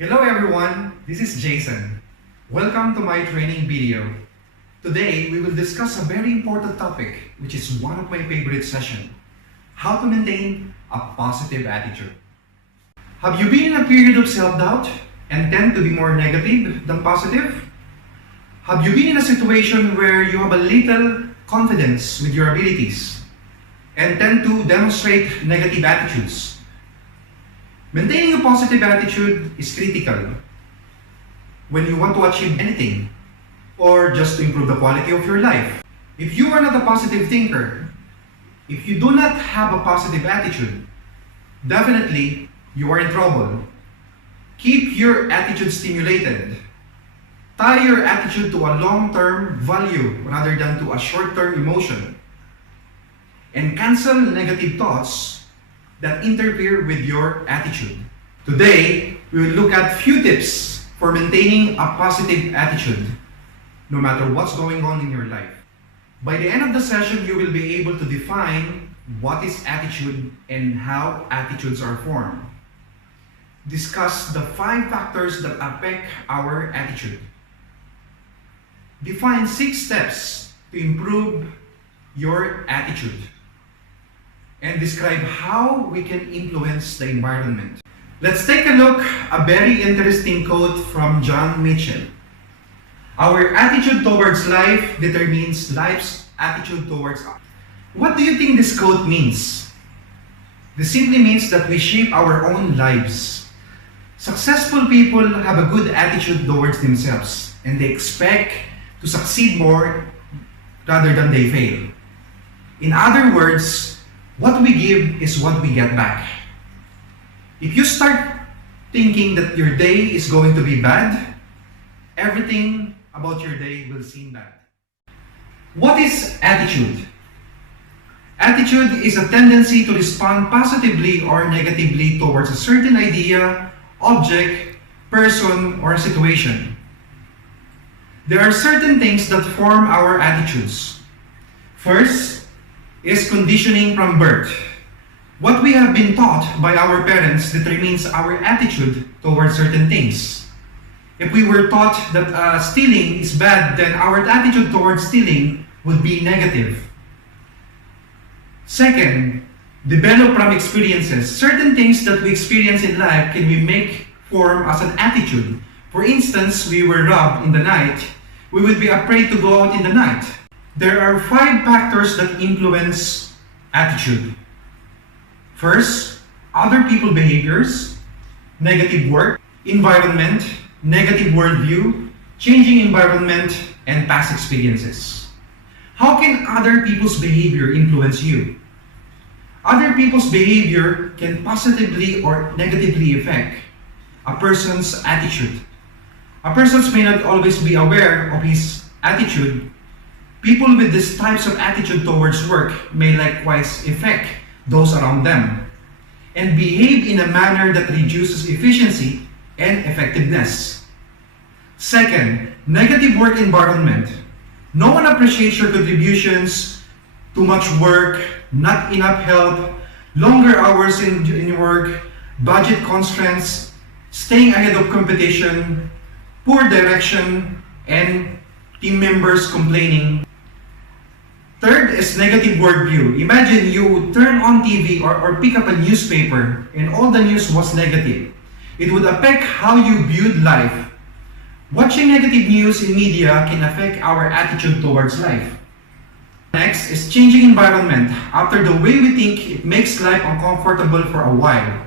Hello everyone, this is Jason. Welcome to my training video. Today, we will discuss a very important topic, which is one of my favorite sessions: how to maintain a positive attitude. Have you been in a period of self-doubt and tend to be more negative than positive? Have you been in a situation where you have a little confidence with your abilities and tend to demonstrate negative attitudes? Maintaining a positive attitude is critical when you want to achieve anything or just to improve the quality of your life. If you are not a positive thinker, if you do not have a positive attitude, definitely you are in trouble. Keep your attitude stimulated. Tie your attitude to a long-term value rather than to a short-term emotion. And cancel negative thoughts that interfere with your attitude. Today, we will look at few tips for maintaining a positive attitude, no matter what's going on in your life. By the end of the session, you will be able to define what is attitude and how attitudes are formed. Discuss the 5 factors that affect our attitude. Define 6 steps to improve your attitude. And describe how we can influence the environment. Let's take a look at a very interesting quote from John Mitchell. Our attitude towards life determines life's attitude towards us. What do you think this quote means? This simply means that we shape our own lives. Successful people have a good attitude towards themselves and they expect to succeed more rather than they fail. In other words, what we give is what we get back. If you start thinking that your day is going to be bad, everything about your day will seem bad. What is attitude? Attitude is a tendency to respond positively or negatively towards a certain idea, object, person, or situation. There are certain things that form our attitudes. First, is conditioning from birth. What we have been taught by our parents determines our attitude towards certain things. If we were taught that stealing is bad, then our attitude towards stealing would be negative. Second, develop from experiences. Certain things that we experience in life can we make form as an attitude. For instance, we were robbed in the night, we would be afraid to go out in the night. There are 5 factors that influence attitude. First, other people's behaviors, negative work, environment, negative worldview, changing environment, and past experiences. How can other people's behavior influence you? Other people's behavior can positively or negatively affect a person's attitude. A person may not always be aware of his attitude. People with these types of attitude towards work may likewise affect those around them and behave in a manner that reduces efficiency and effectiveness. Second, negative work environment. No one appreciates your contributions, too much work, not enough help, longer hours in your work, budget constraints, staying ahead of competition, poor direction, and team members complaining. Third is negative worldview. Imagine you turn on TV or pick up a newspaper and all the news was negative. It would affect how you viewed life. Watching negative news in media can affect our attitude towards life. Next is changing environment. After the way we think, it makes life uncomfortable for a while.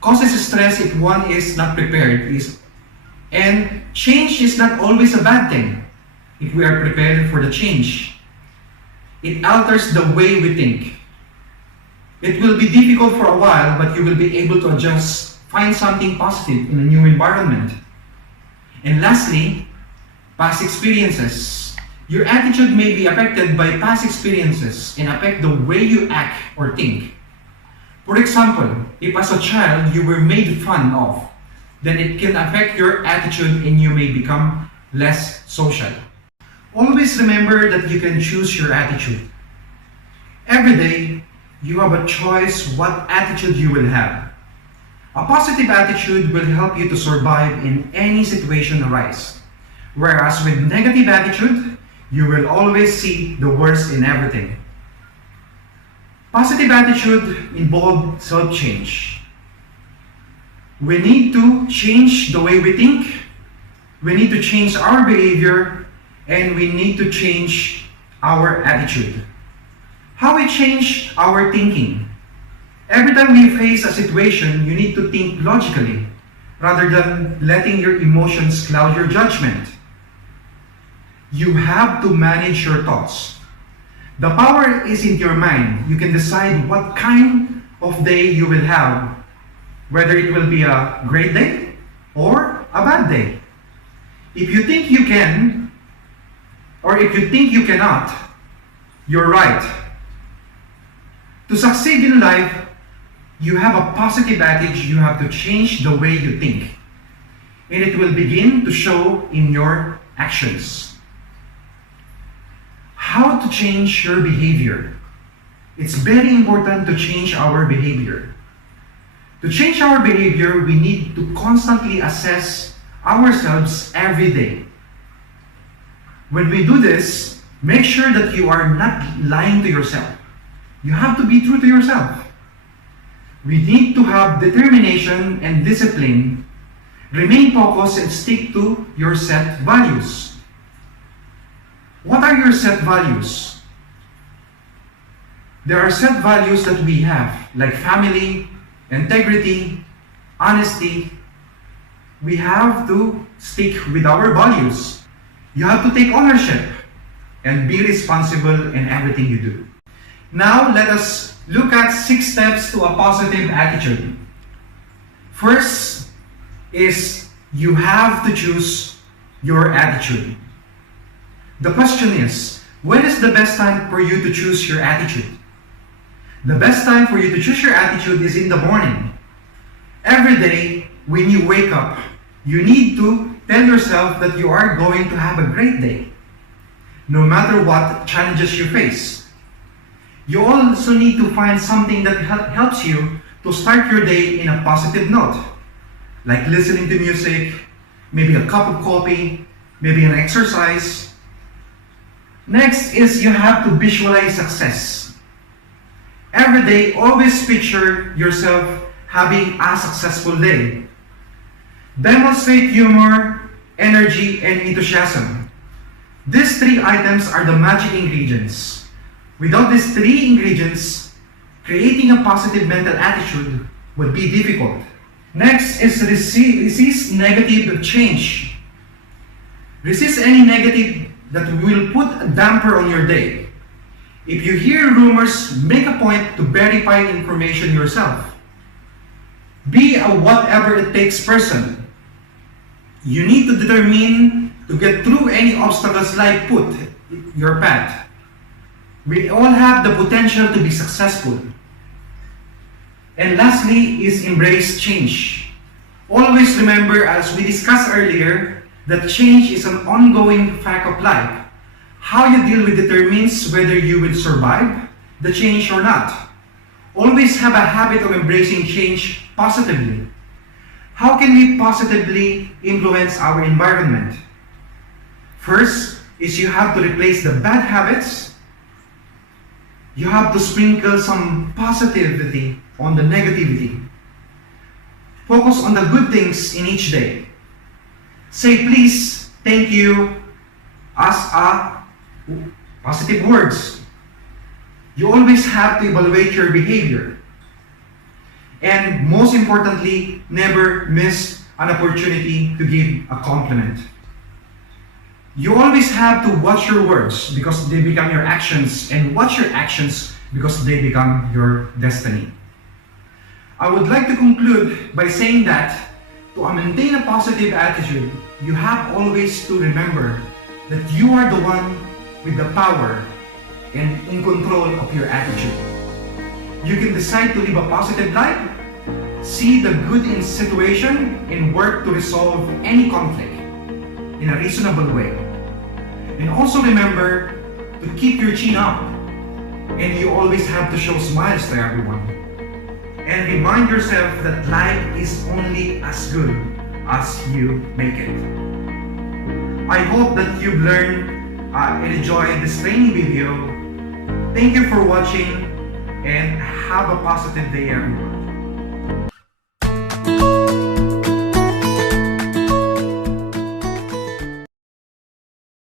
Causes stress if one is not prepared. And change is not always a bad thing if we are prepared for the change. It alters the way we think. It will be difficult for a while, but you will be able to adjust, find something positive in a new environment. And lastly, past experiences. Your attitude may be affected by past experiences and affect the way you act or think. For example, if as a child you were made fun of, then it can affect your attitude and you may become less social. Always remember that you can choose your attitude. Every day, you have a choice what attitude you will have. A positive attitude will help you to survive in any situation arise. Whereas with negative attitude, you will always see the worst in everything. Positive attitude involves self-change. We need to change the way we think, we need to change our behavior, and we need to change our attitude. How we change our thinking? Every time we face a situation, you need to think logically rather than letting your emotions cloud your judgment. You have to manage your thoughts. The power is in your mind. You can decide what kind of day you will have, whether it will be a great day or a bad day. If you think you can, or if you think you cannot, you're right. To succeed in life, you have a positive attitude, you have to change the way you think. And it will begin to show in your actions. How to change your behavior? It's very important to change our behavior. To change our behavior, we need to constantly assess ourselves every day. When we do this, make sure that you are not lying to yourself. You have to be true to yourself. We need to have determination and discipline. Remain focused and stick to your set values. What are your set values? There are set values that we have, like family, integrity, honesty. We have to stick with our values. You have to take ownership and be responsible in everything you do. Now, let us look at 6 steps to a positive attitude. First is you have to choose your attitude. The question is, when is the best time for you to choose your attitude? The best time for you to choose your attitude is in the morning. Every day, when you wake up, you need to tell yourself that you are going to have a great day, no matter what challenges you face. You also need to find something that helps you to start your day in a positive note, like listening to music, maybe a cup of coffee, maybe an exercise. Next is you have to visualize success. Every day, always picture yourself having a successful day. Demonstrate humor, energy, and enthusiasm. These 3 items are the magic ingredients. Without these 3 ingredients, creating a positive mental attitude would be difficult. Next is resist negative change. Resist any negative that will put a damper on your day. If you hear rumors, make a point to verify information yourself. Be a whatever it takes person. You need to determine to get through any obstacles life put your path. We all have the potential to be successful. And lastly is embrace change. Always remember, as we discussed earlier, that change is an ongoing fact of life. How you deal with determines whether you will survive the change or not. Always have a habit of embracing change positively. How can we positively influence our environment? First is you have to replace the bad habits. You have to sprinkle some positivity on the negativity. Focus on the good things in each day. Say please, thank you, as a positive words. You always have to evaluate your behavior. And most importantly, never miss an opportunity to give a compliment. You always have to watch your words because they become your actions, and watch your actions because they become your destiny. I would like to conclude by saying that to maintain a positive attitude, you have always to remember that you are the one with the power and in control of your attitude. You can decide to live a positive life, see the good in situation, and work to resolve any conflict in a reasonable way. And also remember to keep your chin up, and you always have to show smiles to everyone. and remind yourself that life is only as good as you make it. I hope that you've learned and enjoyed this training video. Thank you for watching and have a positive day, everyone.